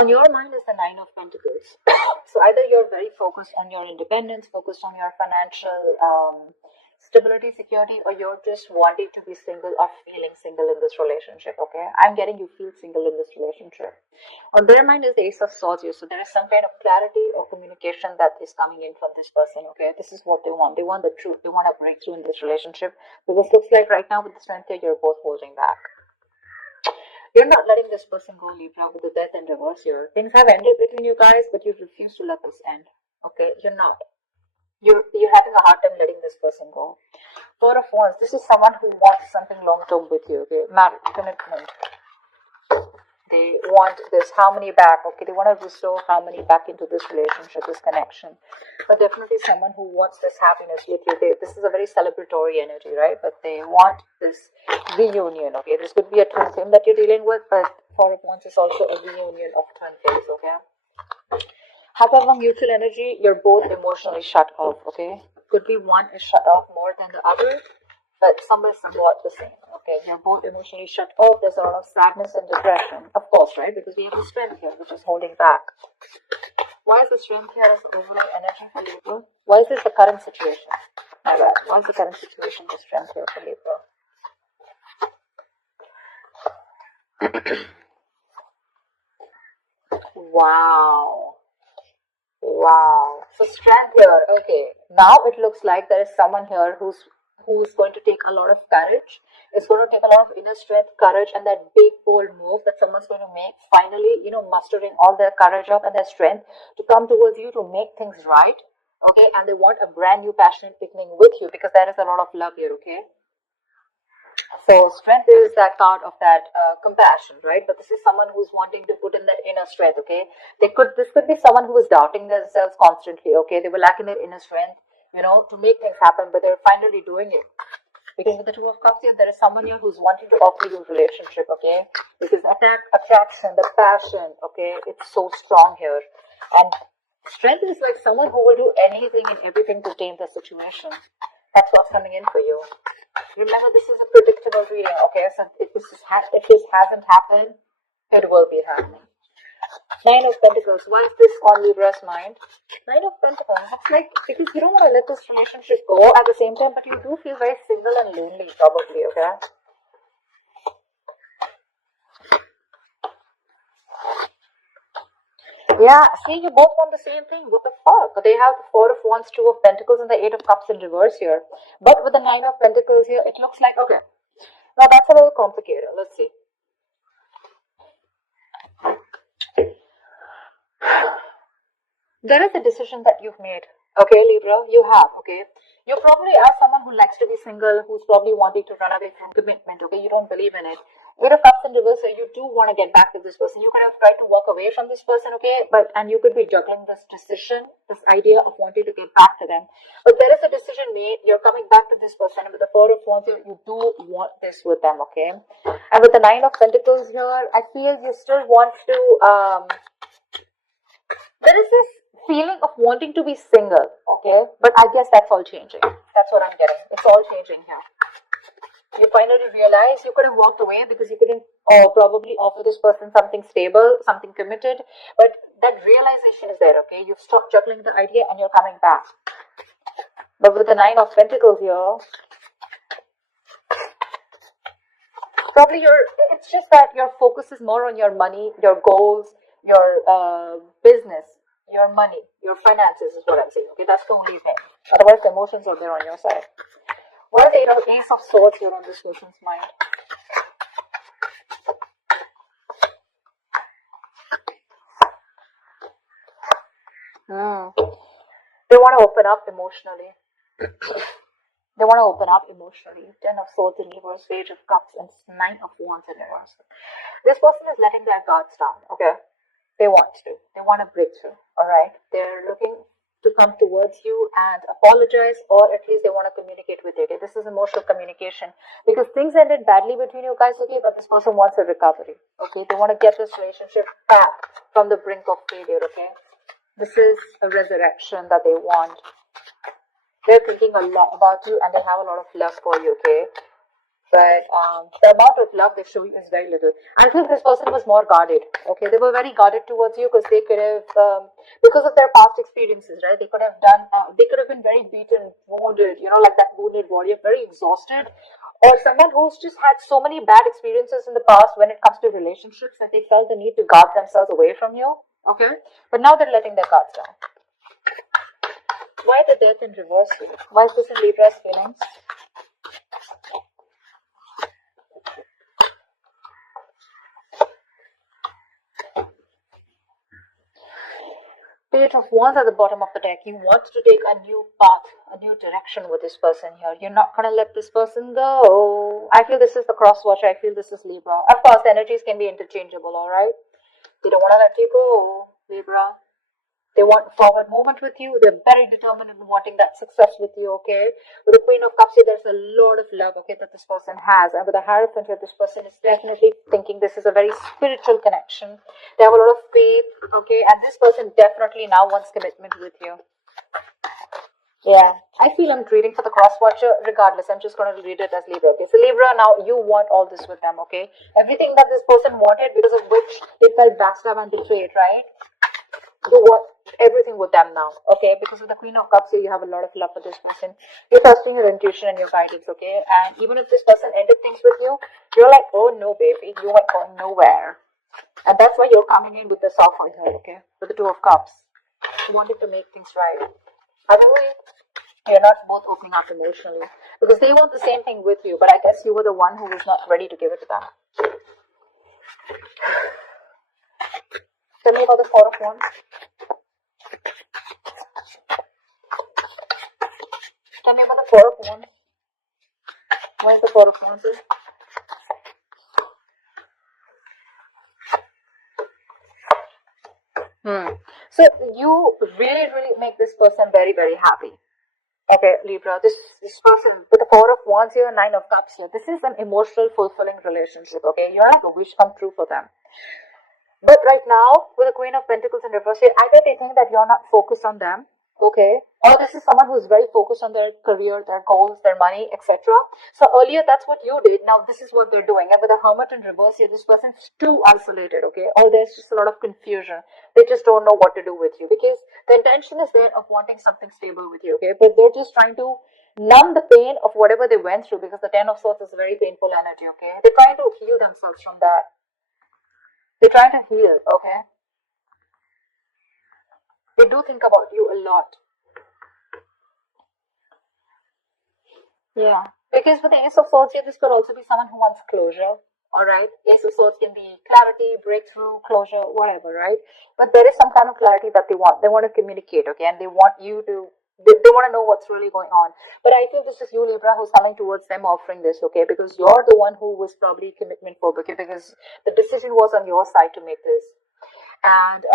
On your mind is the Nine of Pentacles. So either you're very focused on your independence, focused on your financial stability, security, or you're just wanting to be single or feeling single in this relationship, okay? I'm getting you feel single in this relationship. On their mind is the Ace of Swords here. So there is some kind of clarity or communication that is coming in from this person, okay? This is what they want. They want the truth. They want a breakthrough in this relationship. Because it looks like right now with the Strength here, you're both holding back. You're not letting this person go, Libra, with the Death in reverse here. Things have ended between you guys, but you refuse to let this end. Okay, you're not. You're having a hard time letting this person go. Four of Wands. This is someone who wants something long term with you. Okay, marriage, commitment. They want this harmony back. Okay, they want to restore harmony back into this relationship, this connection. But definitely someone who wants this happiness with you. This is a very celebratory energy, right? But they want this reunion. Okay, this could be a twin flame that you're dealing with, but Four of Wands is also a reunion of twin flames. Okay. However, mutual energy, you're both emotionally shut off. Okay, could be one is shut off more than the other, but some is somewhat the same. Okay, you're both emotionally shut off. There's a lot of sadness and depression, of course, right? Because we have the Strength here, which is holding back. Why is the Strength here as the overall energy for Libra? Why is this the current situation? My bad. Why is the current situation the Strength here for Libra? Wow. Wow. So Strength here. Okay. Now it looks like there is someone here who's going to take a lot of courage. It's going to take a lot of inner strength, courage, and that big bold move that someone's going to make. Finally, mustering all their courage up and their strength to come towards you to make things right. Okay, and they want a brand new passionate beginning with you because there is a lot of love here. Okay. So Strength is that card of that compassion, right? But this is someone who's wanting to put in that inner strength. Okay, this could be someone who is doubting themselves constantly. Okay, they were lacking their inner strength, to make things happen, but they're finally doing it. Because with the Two of Cups here, there is someone here who's wanting to offer you a relationship. Okay, because attraction, the passion. Okay, it's so strong here, and Strength is like someone who will do anything and everything to tame the situation. That's what's coming in for you. Remember, this is a predictable reading, okay? So if this hasn't happened, it will be happening. Nine of Pentacles. Why is this on Libra's mind? Nine of Pentacles. It's like, because you don't want to let this relationship go at the same time, but you do feel very single and lonely, probably, okay? Yeah, see, you both want the same thing. What the fuck? They have the Four of Wands, Two of Pentacles, and the Eight of Cups in reverse here. But with the Nine of Pentacles here, it looks like, okay, now that's a little complicated. Let's see. There is a decision that you've made. Okay, Libra, you have, okay? You probably are someone who likes to be single, who's probably wanting to run away from commitment, okay? You don't believe in it. Eight of Cups in reverse, so you do want to get back to this person. You could have tried to walk away from this person, okay? And you could be juggling this decision, this idea of wanting to get back to them. But there is a decision made. You're coming back to this person. And with the Four of Wands, you do want this with them, okay? And with the Nine of Pentacles here, I feel you still want to, there is this feeling of wanting to be single, okay? But I guess that's all changing. That's what I'm getting. It's all changing here. You finally realize you could have walked away because you couldn't probably offer this person something stable, something committed. But that realization is there, okay? You've stopped juggling the idea and you're coming back. But with the Nine of Pentacles here, probably it's just that your focus is more on your money, your goals, your business, your money, your finances is what I'm saying, okay? That's the only thing. Otherwise, the emotions are there on your side. What is the Ace of Swords here on this person's mind? They want to open up emotionally. They want to open up emotionally. Ten of Swords in reverse, Page of Cups, and Nine of Wands in reverse. This person is letting their guards down, okay? They want to. They want a breakthrough, alright? They're looking to come towards you and apologize, or at least they want to communicate with you, okay? This is emotional communication. Because things ended badly between you guys, okay? But this person wants a recovery, okay? They want to get this relationship back from the brink of failure, okay? This is a resurrection that they want. They're thinking a lot about you and they have a lot of love for you, okay? But the amount of love they show you is very little. I think this person was more guarded. Okay, they were very guarded towards you because they could have, because of their past experiences, right? They could have done, they could have been very beaten, wounded, like that wounded warrior, very exhausted, or someone who's just had so many bad experiences in the past when it comes to relationships that they felt the need to guard themselves away from you. Okay, but now they're letting their guards down. Why the death in reverse here? Why is this in Libra's feelings? Page of Wands at the bottom of the deck. You want to take a new path, a new direction with this person here. You're not going to let this person go. I feel this is the cross watcher. I feel this is Libra. Of course, the energies can be interchangeable, alright? They don't want to let you go, Libra. They want forward movement with you. They're very determined in wanting that success with you, okay? With the Queen of Cups here, there's a lot of love, okay, that this person has. And with the Hierophant here, this person is definitely thinking this is a very spiritual connection. They have a lot of faith, okay? And this person definitely now wants commitment with you. Yeah, I feel I'm reading for the cross watcher. Regardless, I'm just going to read it as Libra, okay? So Libra, now you want all this with them, okay? Everything that this person wanted, because of which they felt backstabbed and betrayed, right? You want everything with them now, okay? Because of the Queen of Cups here, you have a lot of love for this person. You're trusting your intuition and your guidance, okay? And even if this person ended things with you, you're like, oh no, baby, you ain't going nowhere. And that's why you're coming in with the software here, okay? With the Two of Cups. You wanted to make things right. However, you're not both opening up emotionally. Because they want the same thing with you, but I guess you were the one who was not ready to give it to them. Tell me about the Four of Wands. Tell me about the Four of Wands. What is the Four of Wands? So you really make this person very happy. Okay, Libra, this person with the Four of Wands here, Nine of Cups here, this is an emotional fulfilling relationship, okay? You're like a wish come true for them. But right now, with the Queen of Pentacles in reverse here, either they think that you're not focused on them, okay? Or this is someone who's very focused on their career, their goals, their money, etc. So earlier, that's what you did. Now this is what they're doing. And with the Hermit in reverse here, this person's too isolated, okay? Or there's just a lot of confusion. They just don't know what to do with you. Because the intention is there of wanting something stable with you, okay? But they're just trying to numb the pain of whatever they went through, because the Ten of Swords is a very painful energy, okay? They're trying to heal themselves from that. They're trying to heal, okay? They do think about you a lot. Yeah. Because with the Ace of Swords here, this could also be someone who wants closure. Alright? Ace of Swords can be clarity, breakthrough, closure, whatever, right? But there is some kind of clarity that they want. They want to communicate, okay? And they want you to, they want to know what's really going on. But I think this is you, Libra, who's coming towards them offering this, okay? Because you're the one who was probably commitment phobic, okay? Because the decision was on your side to make this. And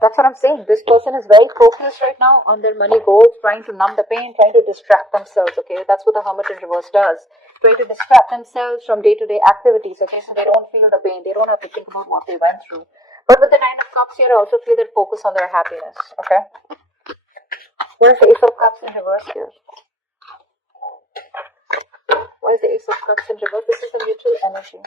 that's what I'm saying. This person is very focused right now on their money goals, trying to numb the pain, trying to distract themselves, okay? That's what the Hermit in reverse does. Trying to distract themselves from day-to-day activities, okay? So they don't feel the pain. They don't have to think about what they went through. But with the Nine of Cups here, I also feel that focus on their happiness, okay? What is the Ace of Cups in reverse here? What is the Ace of Cups in reverse? This is a mutual energy.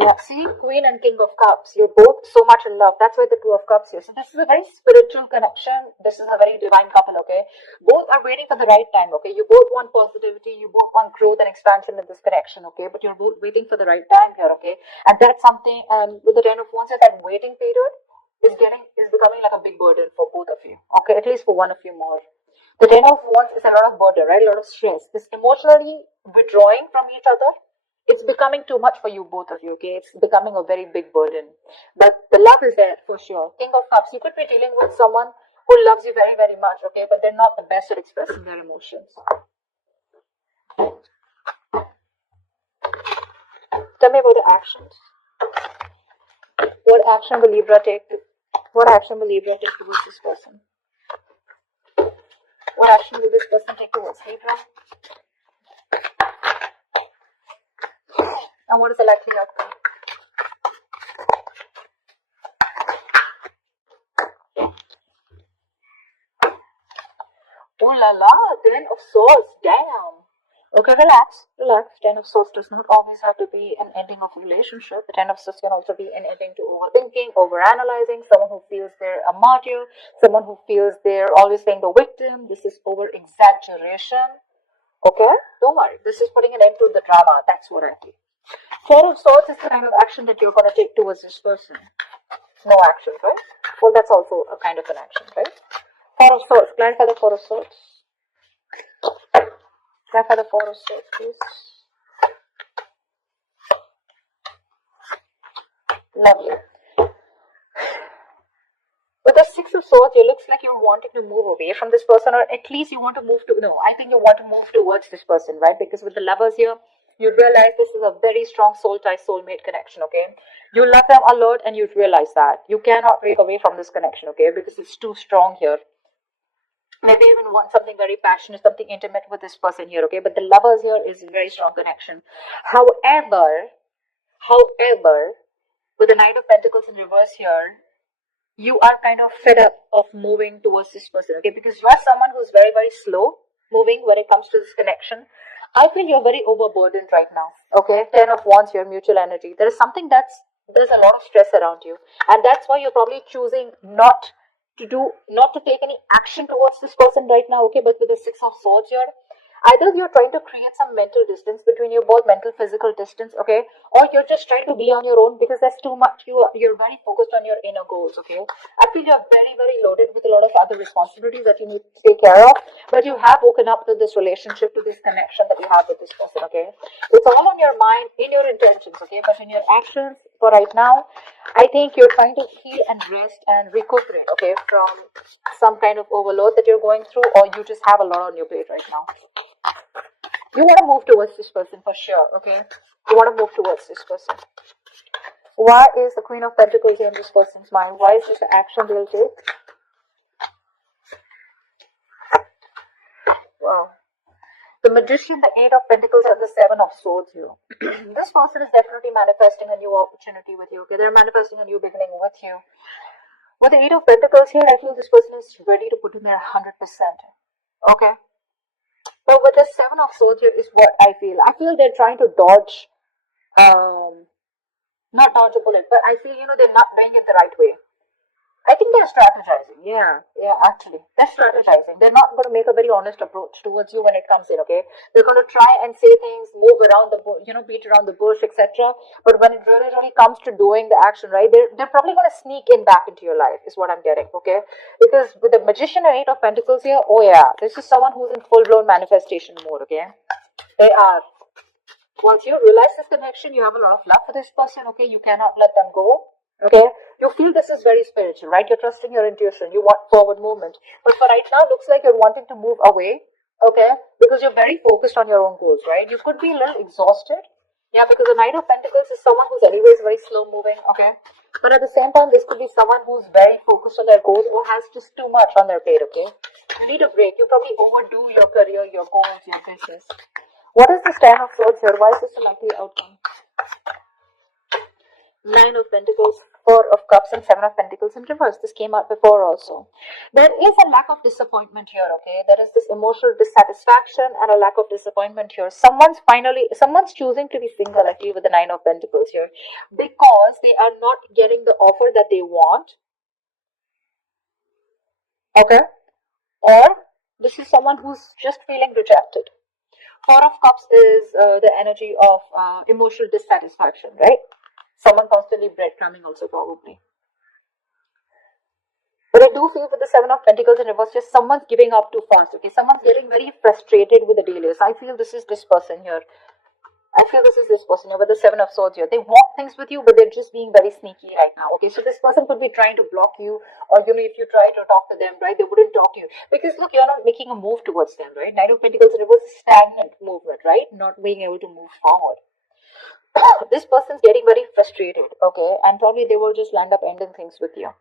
Yeah, see, Queen and King of Cups, you're both so much in love. That's why the Two of Cups here. So this is a very spiritual connection. This is a very divine couple, okay? Both are waiting for the right time, okay? You both want positivity. You both want growth and expansion in this connection, okay? But you're both waiting for the right time here, okay? And that's something, with the Ten of Wands, that waiting period is becoming like a big burden for both of you, okay? At least for one of you more. The Ten of Wands is a lot of burden, right? A lot of stress. This emotionally withdrawing from each other. It's becoming too much for you, both of you, okay? It's becoming a very big burden. But the love is there, for sure. King of Cups, you could be dealing with someone who loves you very much, okay? But they're not the best at expressing their emotions. Tell me about the actions. What action will Libra take towards this person? What action will this person take towards Libra? And what is the likely outcome? Oh la la, Ten of Swords, damn. Okay, relax, relax. Ten of Swords does not always have to be an ending of a relationship. The Ten of Swords can also be an ending to overthinking, overanalyzing, someone who feels they're a martyr, someone who feels they're always playing the victim. This is over exaggeration. Okay, don't worry. This is putting an end to the drama. That's what I feel. Four of Swords is the kind of action that you're going to take towards this person. No action, right? Well, that's also a kind of an action, right? Four of Swords. Clarify the Four of Swords. Clarify the Four of Swords, please. Lovely. With the Six of Swords, it looks like you're wanting to move away from this person, or at least you want to move to, no, I think you want to move towards this person, right? Because with the Lovers here, you realize this is a very strong soul tie, soulmate connection, okay? You love them a lot and you realize that. You cannot break away from this connection, okay? Because it's too strong here. Maybe even want something very passionate, something intimate with this person here, okay? But the Lovers here is a very strong connection. However, with the Knight of Pentacles in reverse here, you are kind of fed up of moving towards this person, okay? Because you are someone who's very, very slow moving when it comes to this connection. I feel you're very overburdened right now, okay? Ten of Wands, your mutual energy. There is something there's a lot of stress around you. And that's why you're probably choosing not to take any action towards this person right now, okay? But with the Six of Swords here, either you're trying to create some mental distance between you, both mental, physical distance, okay? Or you're just trying to be on your own because there's too much, you're very focused on your inner goals, okay? I feel you're very, very loaded with a lot of other responsibilities that you need to take care of, but you have woken up to this relationship, to this connection that you have with this person, okay? It's all on your mind, in your intentions, okay? But in your actions, for right now, I think you're trying to heal and rest and recuperate, okay, from some kind of overload that you're going through, or you just have a lot on your plate right now. You want to move towards this person for sure, okay? You want to move towards this person. Why is the Queen of Pentacles in this person's mind? Why is this the action they'll take? Wow. The Magician, the Eight of Pentacles, and the Seven of Swords here. This person is definitely manifesting a new opportunity with you, okay? They're manifesting a new beginning with you. With the Eight of Pentacles here, I feel this person is ready to put in their 100%, okay? But with the Seven of Swords here is what I feel. I feel they're trying to dodge, not dodge a bullet, but I feel, they're not doing it the right way. I think they're strategizing. Yeah, actually. They're strategizing. They're not going to make a very honest approach towards you when it comes in, okay? They're going to try and say things, move around the bush, beat around the bush, etc. But when it really, really comes to doing the action, right, they're probably going to sneak in back into your life, is what I'm getting, okay? Because with the Magician and Eight of Pentacles here, oh yeah, this is someone who's in full-blown manifestation mode, okay? They are. Once you realize this connection, you have a lot of love for this person, okay? You cannot let them go. Okay, you feel this is very spiritual, right? You're trusting your intuition. You want forward movement. But for right now, looks like you're wanting to move away, okay? Because you're very focused on your own goals, right? You could be a little exhausted. Yeah, because the Knight of Pentacles is someone who's anyways very slow moving, okay? But at the same time, this could be someone who's very focused on their goals or has just too much on their plate, okay? You need a break. You probably overdo your career, your goals, your business. What is the Ten of Swords here? Why is this a likely outcome? Nine of Pentacles, Four of Cups, and Seven of Pentacles in reverse. This came out before also. There is a lack of disappointment here, okay? There is this emotional dissatisfaction and a lack of disappointment here. Someone's choosing to be single, I feel, with the Nine of Pentacles here, because they are not getting the offer that they want, okay? Or this is someone who's just feeling rejected. Four of Cups is the energy of emotional dissatisfaction, right? Someone constantly breadcrumbing also probably. But I do feel with the Seven of Pentacles in reverse, just someone's giving up too fast, okay? Someone's getting very frustrated with the delays. I feel this is this person here. With the Seven of Swords here. They want things with you, but they're just being very sneaky right now, okay? So this person could be trying to block you, or, if you try to talk to them, right, they wouldn't talk to you. Because, look, you're not making a move towards them, right? Nine of Pentacles in reverse is stagnant movement, right? Not being able to move forward. This person's getting very frustrated, okay? And probably they will just land up ending things with you.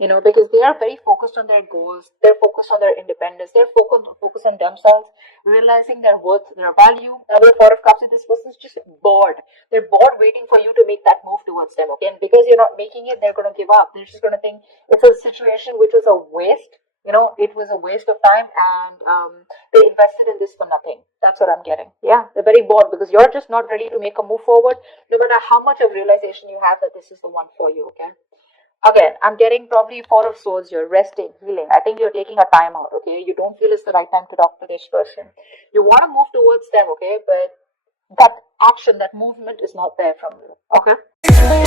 Because they are very focused on their goals, they're focused on their independence, they're focused on themselves, realizing their worth, their value. Now with the Four of Cups, this person's just bored. They're bored waiting for you to make that move towards them, okay? And because you're not making it, they're going to give up. They're just going to think it's a situation which was a waste, You know, it was a waste of time, and they invested in this for nothing. That's what I'm getting. Yeah, they're very bored because you're just not ready to make a move forward, no matter how much of realization you have that this is the one for you, okay? Again, I'm getting probably Four of Swords here, resting, healing. I think you're taking a time out, okay? You don't feel it's the right time to talk to this person. You want to move towards them, okay? But that action, that movement is not there from you, okay?